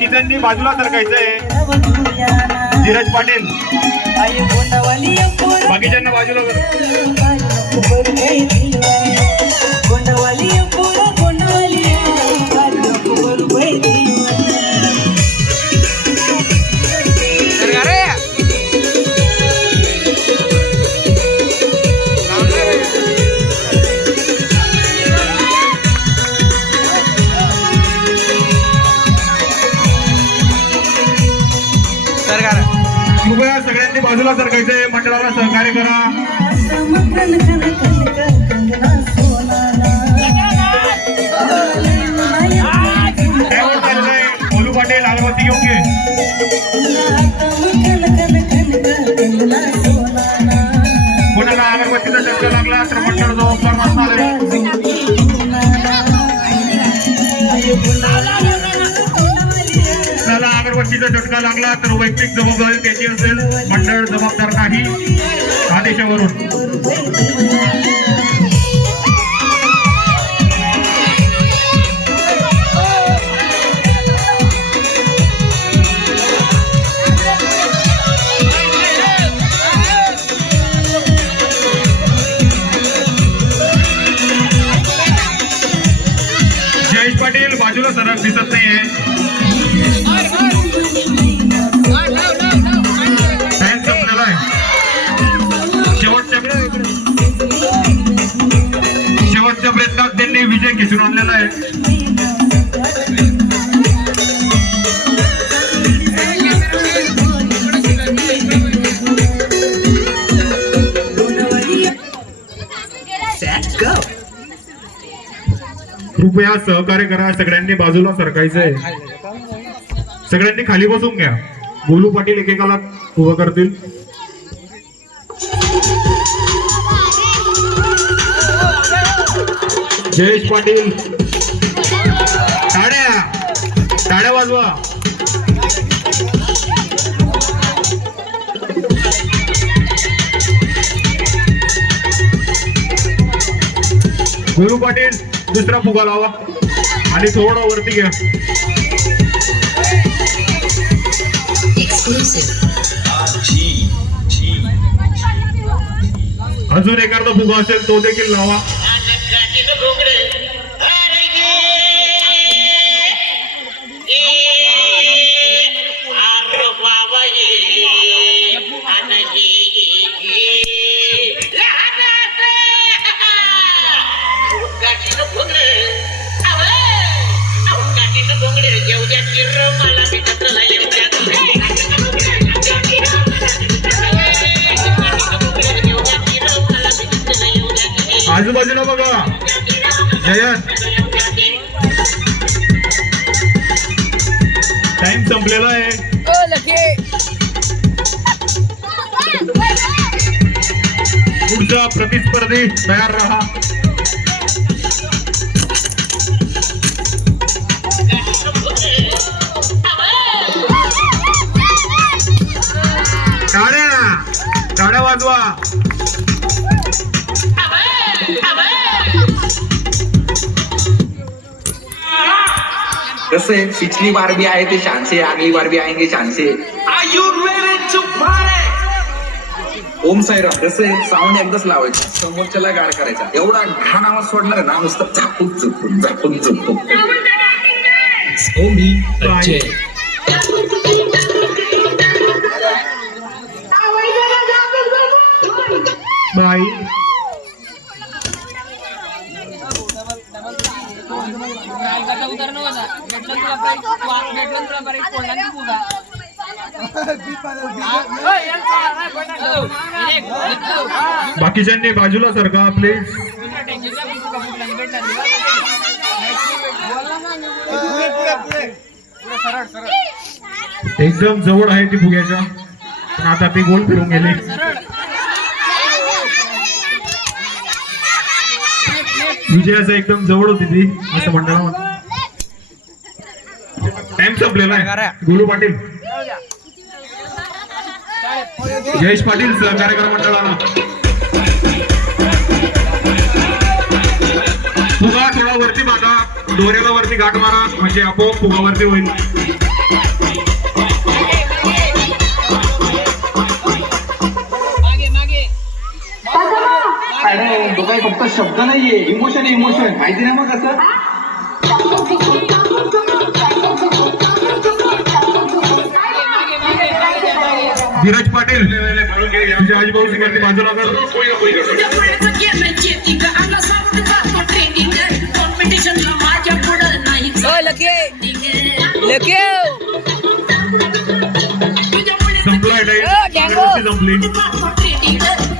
बाकीच्यांनी बाजूला सरकायचंय. धीरज पाटील बाकीच्यांना बाजूला सगळ्यांनी बाजूला सरकायचंय. मंडळाला सहकार्य करा. बोलू पाटील अगरबत्ती घेऊन घे. कोणाला अगरबत्तीचा चटका लागला तर मंडळ जबाबदार नसणार आहे. अगरबत्तीचा झटका लागला तर वैयक्तिक जबाबदारी त्याची असेल, मंडळ जबाबदार नाही. आदेशावरून जयेश पाटील बाजूला सरळ दिसत नाहीये. शेवटच्या प्रयत्नात त्यांनी विजय खेचून आणलेला आहे. कृपया सहकार्य करा. सगळ्यांनी बाजूला सरकायचंय. सगळ्यांनी खाली बसून घ्या. गोलू पाटील एकेकाला उभं करतील. जयेश पाटील टाळ्या वाजवा. गोलू पाटील दुसरा फुगा लावा आणि थोडं वरती घ्या. अजून एखादा फुगा असेल तो देखील लावा. आजूबाजूला बघा. जयंत टाइम संपलेला आहे. पुढचा प्रतिस्पर्धी तयार राहा. टाळ्या वाजवा. जैसे पिछली बार भी आए थे चांसे, अगली बार भी आएंगे चांसे. ओम साईराम. जसे साऊंड एकदाच लावायचं, समोरच्याला गाड करायचा. एवढा घाण आवाज सोडणार ना, नुसतं झापून झुपून झापून झुपून. बाई बाकीच्यांनी बाजूला सरका प्लीज. एकदम जवळ आहे ती फुग्याच्या, पण आता ती गोल फिरून गेली. विजयाचा एकदम जवळ होती ती असं मंडळामध्ये. टाइम संपलेला आहे. गोलू पाटील जयेश पाटील सहकार्य करा मंडळाला. फुगा थोडा वरती बांधा, दोऱ्याला वरती गाठ मारा म्हणजे आपोआप फुगा वरती होईल. अरे तो काही फक्त शब्द नाहीये, इमोशन आहे इमोशन. माहिती नाही मग कसं. धीरज पाटील तुझे आजूबाजू वरती बाजूला कर. संपलाय टाइम संपली.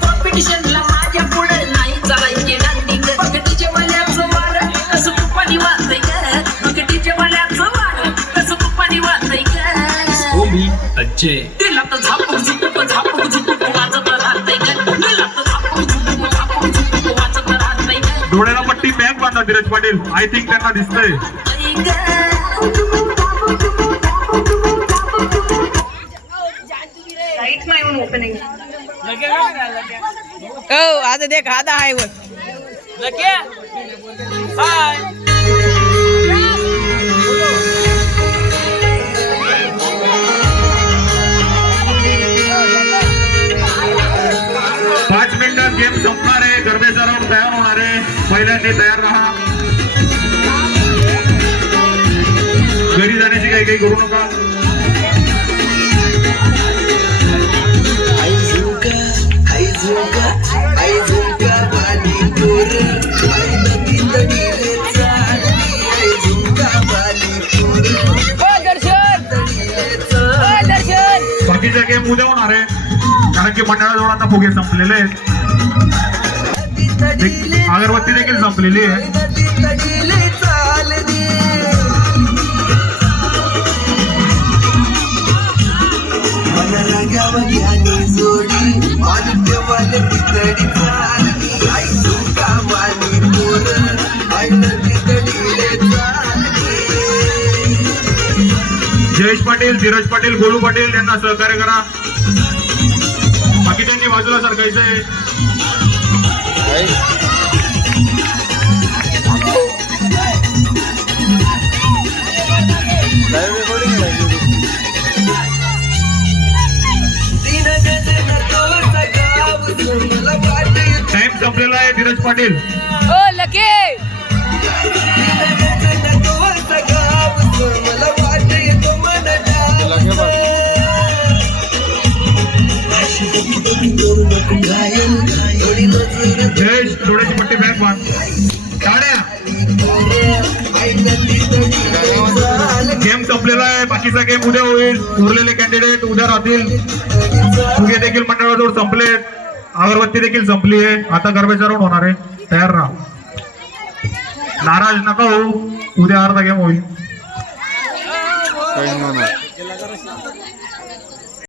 कॉम्पिटिशनला माझ्या पुढे नाही चालायचे डान्डिंग पगडीचे वाल्याचं वार कसं तुपानी वाजतंय ग पगडीचे वाल्याचं वार कसं तुपानी वाजतंय ग हो मी अजय. तिला तर झापूक झुपूक वाजत राहतंय ग तिला तर झापूक झुपूक वाजत राहतंय ग डोळ्याला पट्टी बॅग बांधा धीरज पाटील. आय थिंक त्यांना दिसतंय. Right my own opening. आता देख आता आहे वर लके हाय. पाच मिनिटात गेम संपणार आहे. गरजेचा राऊंड तयार होणार आहे. पहिल्यांदा तयार राहा. घरी जाण्याची काही करू नका. बाकीचा गेम उद्या होणार आहे कारण की मंडळाजवळ आता फुगे संपलेले आहेत. अगरबत्ती देखील संपलेली आहे. जयेश पाटील, धीरज पाटील, गोलू पाटील यांना सहकार्य करा. बाकीच्यांनी बाजूला सरकायचंय. टाइम संपलेला आहे धीरज पाटील. ओ लके जयेश डोळ्याची पट्टी बॅग बांध. टाळ्या. गेम संपलेला आहे. बाकीचा गेम उद्या होईल. उरलेले कॅन्डिडेट उद्या राहतील. फुगे देखील मंडळाजवळ संपले. अगरबत्ती देखील संपली आहे. आता गरबेचा राऊंड होणार आहे. तयार राहा. नाराज नका होऊ. उद्या अर्धा गेम होईल.